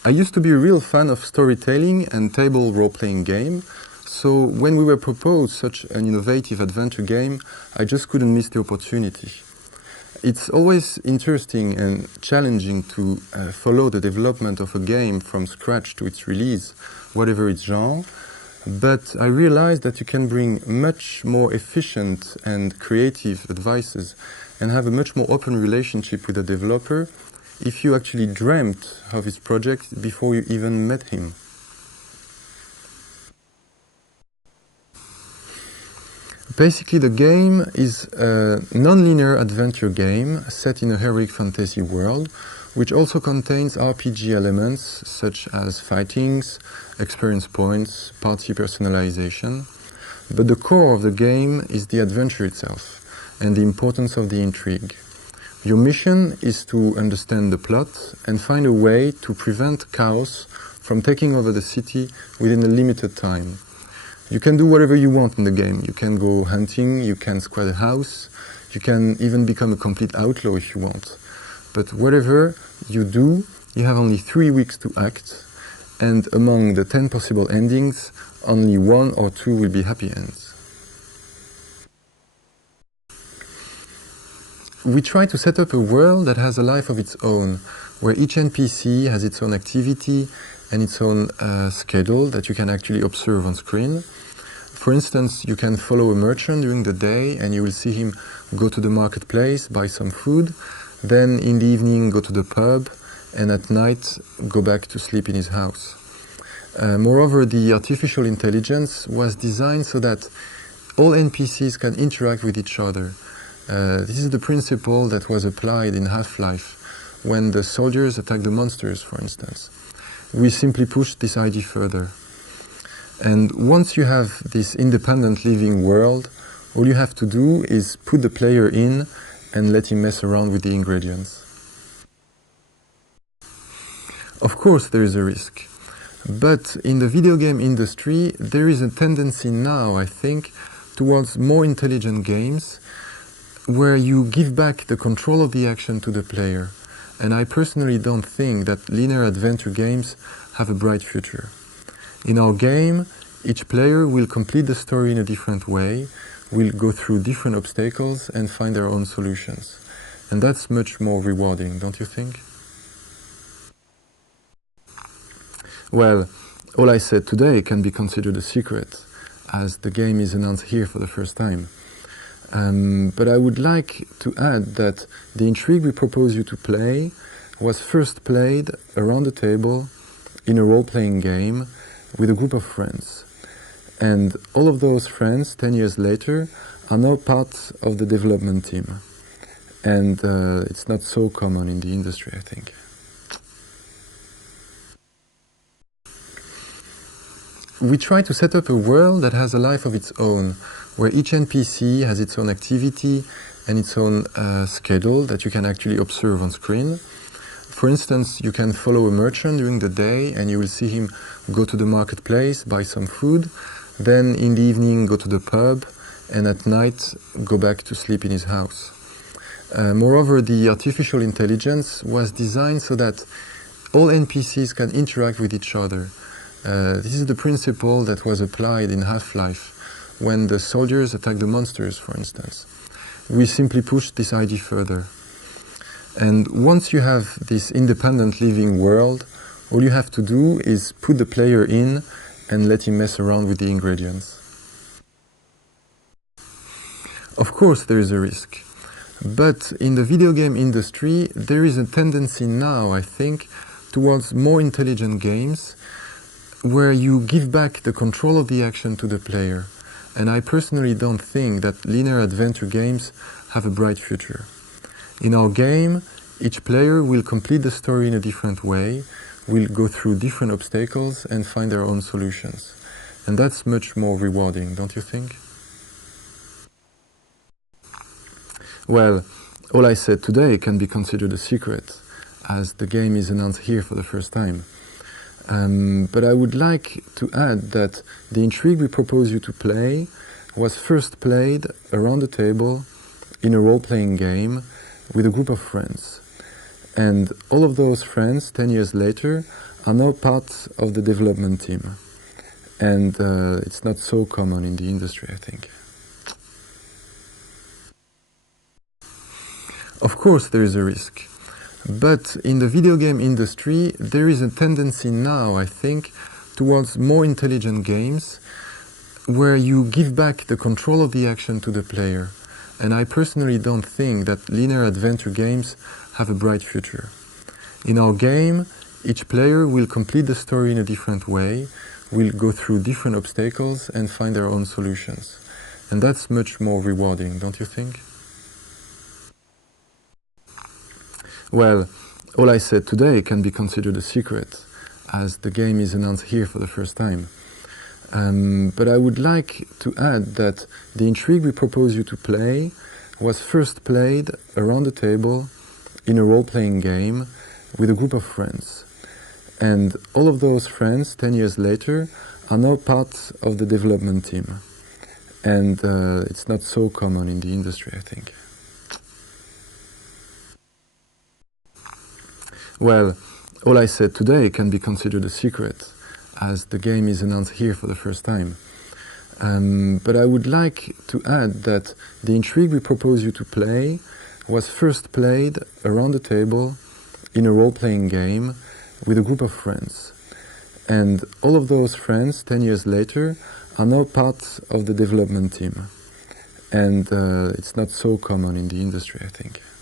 I used to be a real fan of storytelling and table role-playing game, so when we were proposed such an innovative adventure game, I just couldn't miss the opportunity. It's always interesting and challenging to follow the development of a game from scratch to its release, whatever its genre, but I realized that you can bring much more efficient and creative advices and have a much more open relationship with the developer if you actually dreamt of his project before you even met him. Basically, the game is a non-linear adventure game set in a heroic fantasy world, which also contains RPG elements such as fightings, experience points, party personalization. But the core of the game is the adventure itself and the importance of the intrigue. Your mission is to understand the plot and find a way to prevent chaos from taking over the city within a limited time. You can do whatever you want in the game. You can go hunting, you can squat a house, you can even become a complete outlaw if you want. But whatever you do, you have only 3 weeks to act, and among the 10 possible endings, only 1 or 2 will be happy ends. We try to set up a world that has a life of its own, where each NPC has its own activity and its own schedule that you can actually observe on screen. For instance, you can follow a merchant during the day and you will see him go to the marketplace, buy some food, then in the evening go to the pub, and at night go back to sleep in his house. Moreover, the artificial intelligence was designed so that all NPCs can interact with each other. This is the principle that was applied in Half-Life when the soldiers attacked the monsters, for instance. We simply pushed this idea further. And once you have this independent living world, all you have to do is put the player in and let him mess around with the ingredients. Of course there is a risk, but in the video game industry there is a tendency now, I think, towards more intelligent games where you give back the control of the action to the player. And I personally don't think that linear adventure games have a bright future. In our game, each player will complete the story in a different way, will go through different obstacles and find their own solutions. And that's much more rewarding, don't you think? Well, all I said today can be considered a secret, as the game is announced here for the first time. But I would like to add that the intrigue we propose you to play was first played around the table in a role-playing game with a group of friends. And all of those friends, 10 years later, are now part of the development team. And it's not so common in the industry, I think. We try to set up a world that has a life of its own, where each NPC has its own activity and its own schedule that you can actually observe on screen. For instance, you can follow a merchant during the day and you will see him go to the marketplace, buy some food, then in the evening go to the pub, and at night go back to sleep in his house. Moreover, the artificial intelligence was designed so that all NPCs can interact with each other. This is the principle that was applied in Half-Life when the soldiers attacked the monsters, for instance. We simply pushed this idea further. And once you have this independent living world, all you have to do is put the player in and let him mess around with the ingredients. Of course there is a risk, but in the video game industry there is a tendency now, I think, towards more intelligent games where you give back the control of the action to the player. And I personally don't think that linear adventure games have a bright future. In our game, each player will complete the story in a different way, will go through different obstacles and find their own solutions. And that's much more rewarding, don't you think? Well, all I said today can be considered a secret, as the game is announced here for the first time. But I would like to add that the intrigue we propose you to play was first played around the table in a role-playing game with a group of friends. And all of those friends, 10 years later, are now part of the development team. And it's not so common in the industry, I think. Of course, there is a risk. But in the video game industry, there is a tendency now, I think, towards more intelligent games where you give back the control of the action to the player. And I personally don't think that linear adventure games have a bright future. In our game, each player will complete the story in a different way, will go through different obstacles and find their own solutions. And that's much more rewarding, don't you think? Well, all I said today can be considered a secret, as the game is announced here for the first time. But I would like to add that the intrigue we propose you to play was first played around the table in a role-playing game with a group of friends. And all of those friends, 10 years later, are now part of the development team. And it's not so common in the industry, I think. Well, all I said today can be considered a secret, as the game is announced here for the first time. But I would like to add that the intrigue we propose you to play was first played around the table in a role-playing game with a group of friends. And all of those friends, 10 years later, are now part of the development team. And it's not so common in the industry, I think.